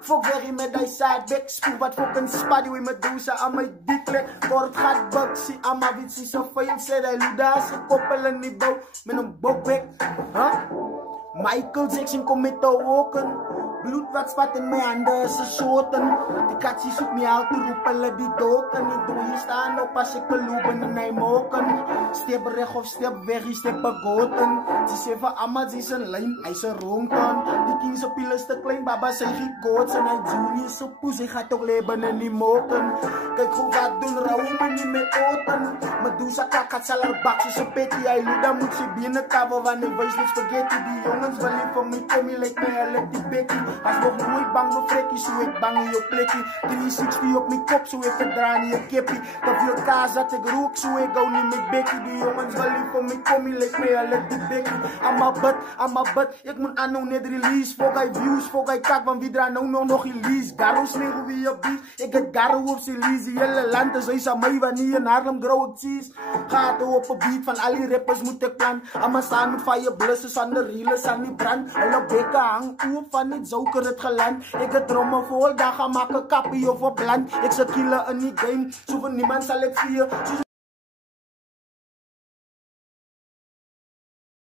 Fuck weg met die sideback. Spoel wat fucking spaddy with Medusa aan my dik lek. Kort gat buksie aan my witsie so veel sê die luda se koppel in die bou met 'n bokbek. Michael Jackson kom met 'n woken. Bloed wat spat in my hande is 'n soorten. Die katsie soek my al te roep hulle die doken. Die dooie staan op as ek belopen in hy moken. Step reg of step weg, hy step begoten. Sy sê vir Amma, sy is 'n lyn, hy is 'n rondton. Die king se piel is te klein, baba sy gekots en hy junior so poes, hy gaat ook leven in die moken. Kyk hoe wat doen, rauw my nie met oten. Medusa kakat sal haar bak soos 'n petty. Hy luda moet sy bene kabel, want hy wees nie spaghetti. Die jongens wil nie vir my kom, hy lyk my hulle die Becky. As nog nooit bang vir frekkie, so ek bang in jou plekkie. 360 op my kop, so ek verdra nie 'n keppie. Te veel kaas dat ek rook, so ek gou nie met Becky. Die jongens wil nie vir my kom, hy lyk my hulle die Becky. I'm a bud, ek moet aan nou net release. Fok hy views, fok hy kak, want wie dra nou nog die lease. Garo sneeuw hoe wie op beef, ek het Garo op sy lease. Die hele land is huis aan my, wanneer in Harlem grow ek cheese. Gaat op 'n beat, van al die rappers moet ek plan. Amma staan met fire blusses, aan de reels, aan die brand. Hulle bekke hang oop, van die zoker het geland. Ek het dromme vol, daar gaan maak 'n kappie of 'n bland. Ek se killer in die game, so van niemand sal ek vier.